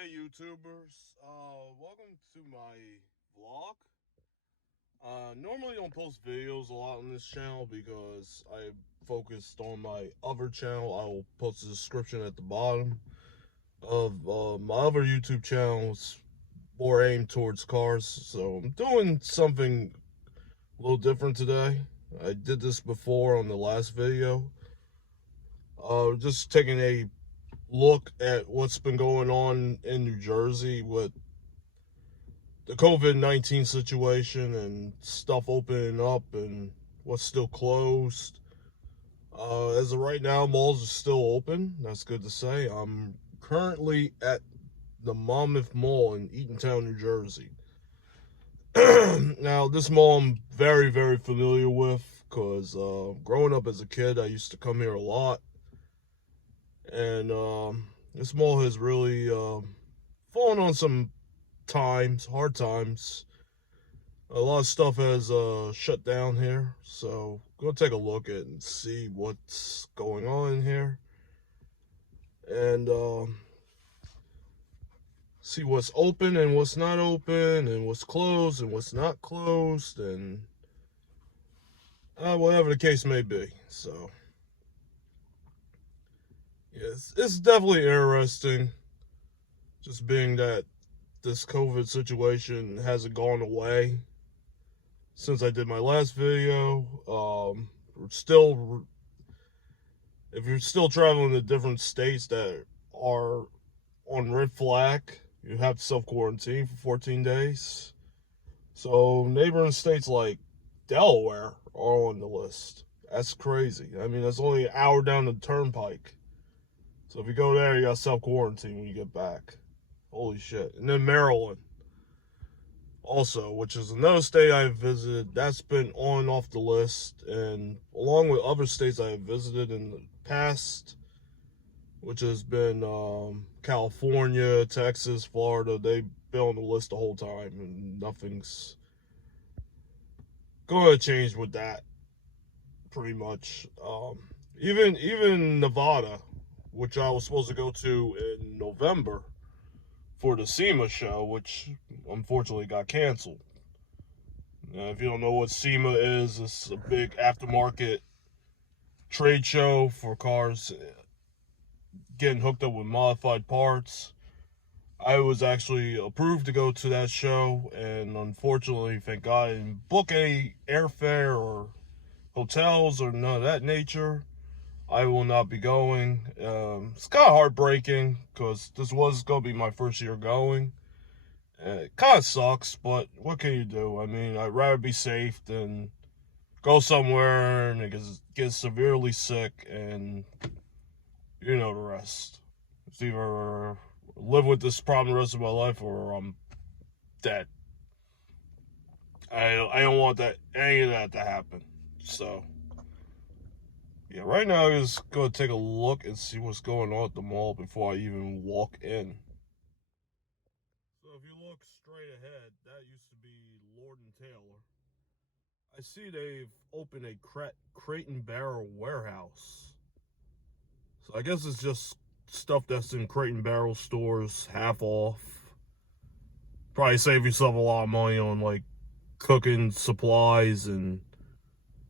Hey YouTubers, welcome to my vlog. Normally don't post videos a lot on this channel because I focused on my other channel. I will post a description at the bottom of my other YouTube channel. It's more aimed towards cars, so I'm doing something a little different today. I did this before on the last video. Just taking a look at what's been going on in New Jersey with the COVID-19 situation and stuff opening up and what's still closed. As of right now, malls are still open. That's good to say. I'm currently at the Monmouth Mall in Eatontown, New Jersey. Now, this mall I'm very, very familiar with because growing up as a kid, I used to come here a lot. And this mall has really fallen on some hard times. A lot of stuff has shut down here, so go take a look at it and see what's going on in here, and see what's open and what's not open, and what's closed and what's not closed, and whatever the case may be. So, yes, it's definitely interesting, just being that this COVID situation hasn't gone away since I did my last video. If you're still traveling to different states that are on red flag, you have to self-quarantine for 14 days. So neighboring states like Delaware are on the list. That's crazy. I mean, that's only an hour down the turnpike. So if you go there, you got self-quarantine when you get back. Holy shit. And then Maryland also, which is another state I have visited, that's been on and off the list, and along with other states I have visited in the past, which has been California, Texas, Florida, they've been on the list the whole time, and nothing's going to change with that, pretty much. Even Nevada, which I was supposed to go to in November for the SEMA show, which unfortunately got canceled. If you don't know what SEMA is, it's a big aftermarket trade show for cars getting hooked up with modified parts. I was actually approved to go to that show, and unfortunately, thank God, I didn't book any airfare or hotels or none of that nature. I will not be going. It's kind of heartbreaking because this was going to be my first year going. It kind of sucks, but what can you do? I mean, I'd rather be safe than go somewhere and get severely sick, and you know the rest. It's either live with this problem the rest of my life or I'm dead. I don't want any of that to happen. So, yeah, right now I'm just going to take a look and see what's going on at the mall before I even walk in. So if you look straight ahead, that used to be Lord & Taylor. I see they've opened a crate and barrel warehouse. So I guess it's just stuff that's in crate and barrel stores, half off. Probably save yourself a lot of money on like cooking supplies and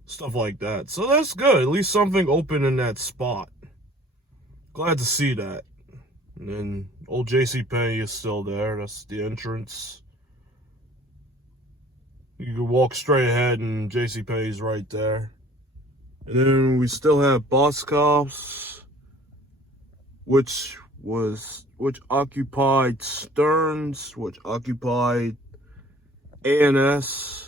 stuff like that. So that's good. At least something open in that spot. Glad to see that. And then old JCPenney is still there. That's the entrance. You can walk straight ahead and JCPenney's right there. And then we still have Boscov's, which occupied Stearns, which occupied A&S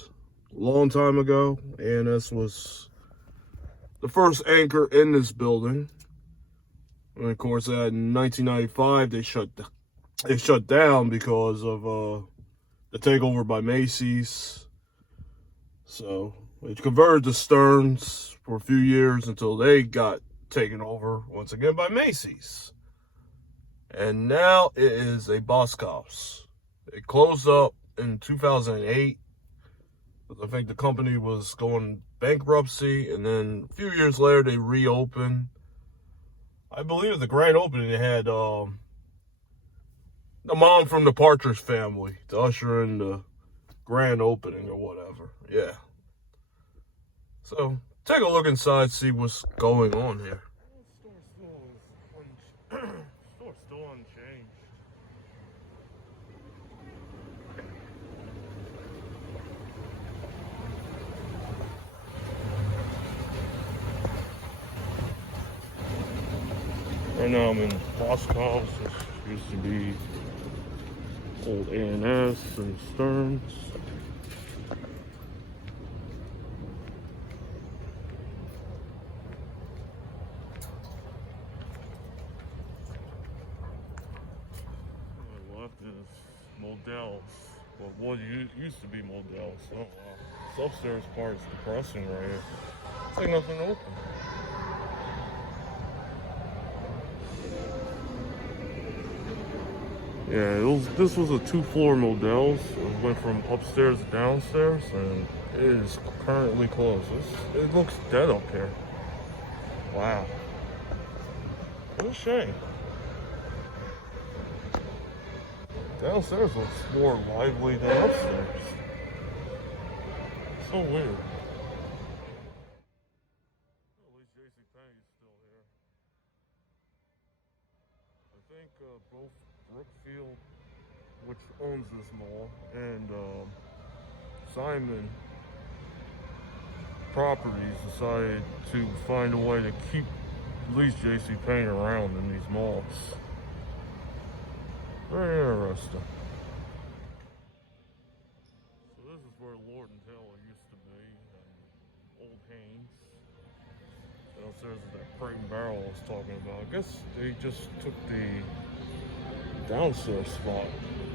a long time ago. A&S was the first anchor in this building. And of course, in 1995, they shut down because of the takeover by Macy's. So it converted to Stearns for a few years until they got taken over once again by Macy's. And now it is a Boscov's. It closed up in 2008. I think the company was going bankruptcy, and then a few years later they reopened. I believe at the grand opening they had the mom from the Partridge Family to usher in the grand opening or whatever. Yeah. So take a look inside, see what's going on here. Store's still unchanged. Right now I'm in Boscov, which used to be old A&S and Stearns. Left is Modell's, but what used to be Modell's. Oh wow. This upstairs part is depressing right here. It's like nothing open. Yeah, this was a 2-floor Modell's. It went from upstairs to downstairs, and it is currently closed. It looks dead up here. Wow. What a shame. Downstairs looks more lively than upstairs. So weird. At least JCPenney's still here. I think both Brookfield, which owns this mall, and Simon Properties decided to find a way to keep at least JCPenney around in these malls. Very interesting. So this is where Lord and Taylor used to be, and old Hahnes. Downstairs is that Crate and Barrel I was talking about. I guess they just took the downstairs spot,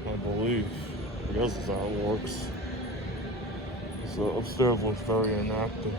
I believe. I guess that's how it works. So upstairs looks very inactive.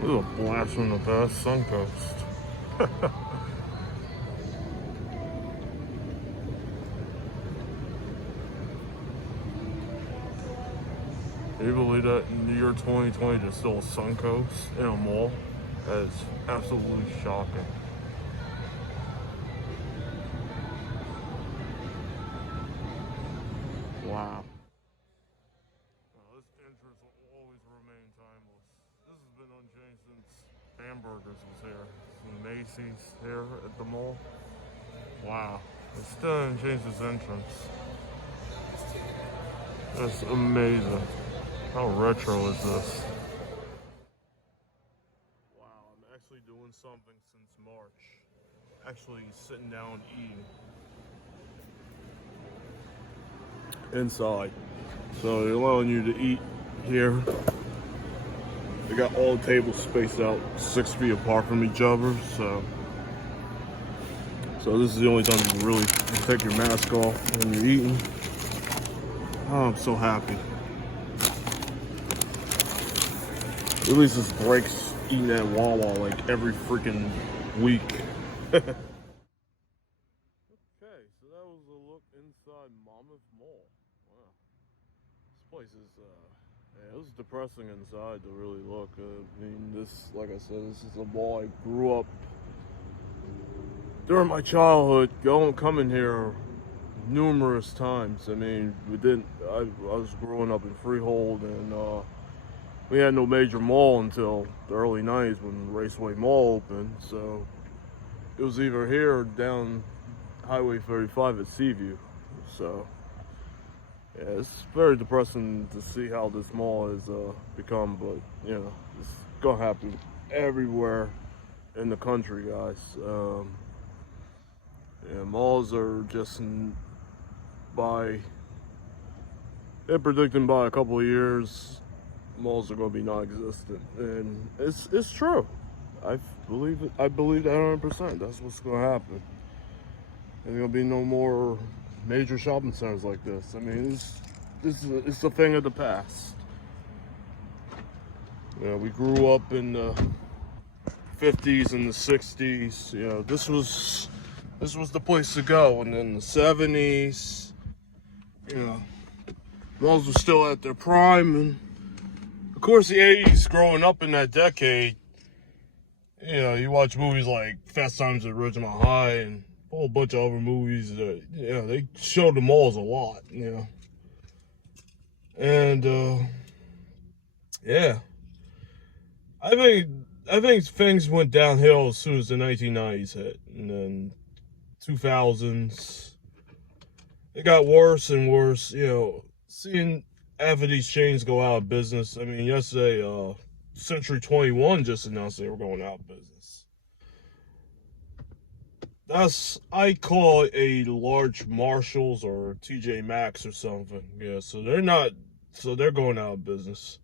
This is a blast from the past, Suncoast. Can you believe that in the year 2020 there's still a Suncoast in a mall? That is absolutely shocking. Wow. This entrance will always remain timeless. This has been unchanged since Bambergers was here. Some Macy's here at the mall. Wow. It still didn't change this entrance. That's amazing. How retro is this? Wow, I'm actually doing something since March. Actually sitting down eating. Inside. So they're allowing you to eat here. They got all the tables spaced out 6 feet apart from each other, so this is the only time you can really take your mask off when you're eating. Oh, I'm so happy. At least this breaks eating at Wawa like every freaking week. Okay, so that was a look inside Monmouth Mall. Wow. This place is, yeah, it was depressing inside to really look. I mean, this, like I said, this is a mall I grew up during my childhood, coming here numerous times. I mean, I was growing up in Freehold, and we had no major mall until the early 90s when Raceway Mall opened. So it was either here or down Highway 35 at Seaview. So Yeah, it's very depressing to see how this mall has become, but you know, it's gonna happen everywhere in the country, guys. Yeah, malls are just by they're predicting by a couple of years, malls are gonna be non-existent, and it's true. I believe it. I believe that 100%. That's what's gonna happen. There's gonna be no more major shopping centers like this. I mean, it's a thing of the past. You know, we grew up in the 50s and the 60s. You know, this was the place to go. And then the 70s, you know, malls were still at their prime. And of course, the 80s, growing up in that decade, you know, you watch movies like Fast Times at Ridgemont High and a whole bunch of other movies that, you know, they show the malls a lot, you know. And yeah, I think things went downhill as soon as the 1990s hit, and then 2000s it got worse and worse. You know, seeing half of these chains go out of business. I mean, yesterday, Century 21 just announced they were going out of business. I call it a large Marshalls or TJ Maxx or something. Yeah, so they're going out of business.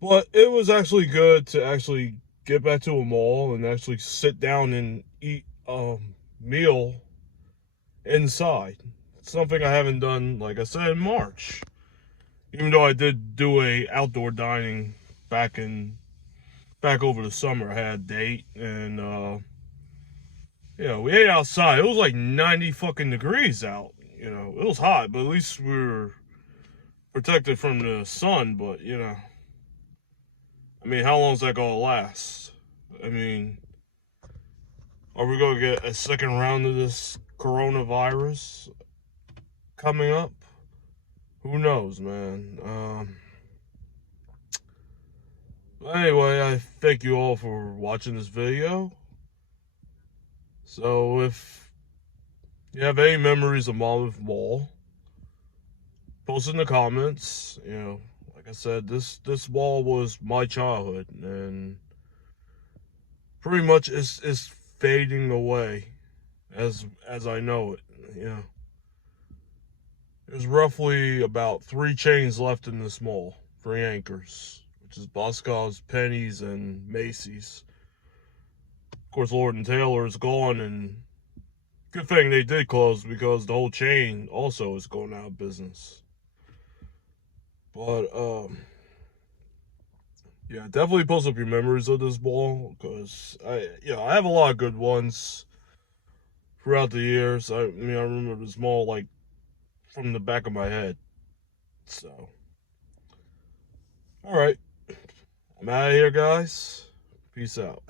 But it was actually good to actually get back to a mall and actually sit down and eat a meal inside. Something I haven't done, like I said, in March. Even though I did do a outdoor dining back over the summer. I had a date and we ate outside. It was like 90 fucking degrees out. You know, it was hot, but at least we were protected from the sun. But you know, I mean, how long is that gonna last? I mean, are we gonna get a second round of this coronavirus coming up? Who knows, man? Anyway, I thank you all for watching this video. So if you have any memories of Monmouth Mall, post in the comments. You know, like I said, this mall was my childhood, and pretty much it's fading away as I know it. You know, there's roughly about 3 chains left in this mall, 3 anchors, which is Boscov's, Penny's, and Macy's. Of course, Lord and Taylor is gone, and good thing they did close because the whole chain also is going out of business. But yeah, definitely post up your memories of this mall because I have a lot of good ones throughout the years. I mean, I remember this mall like from the back of my head. So, all right, I'm out of here, guys. Peace out.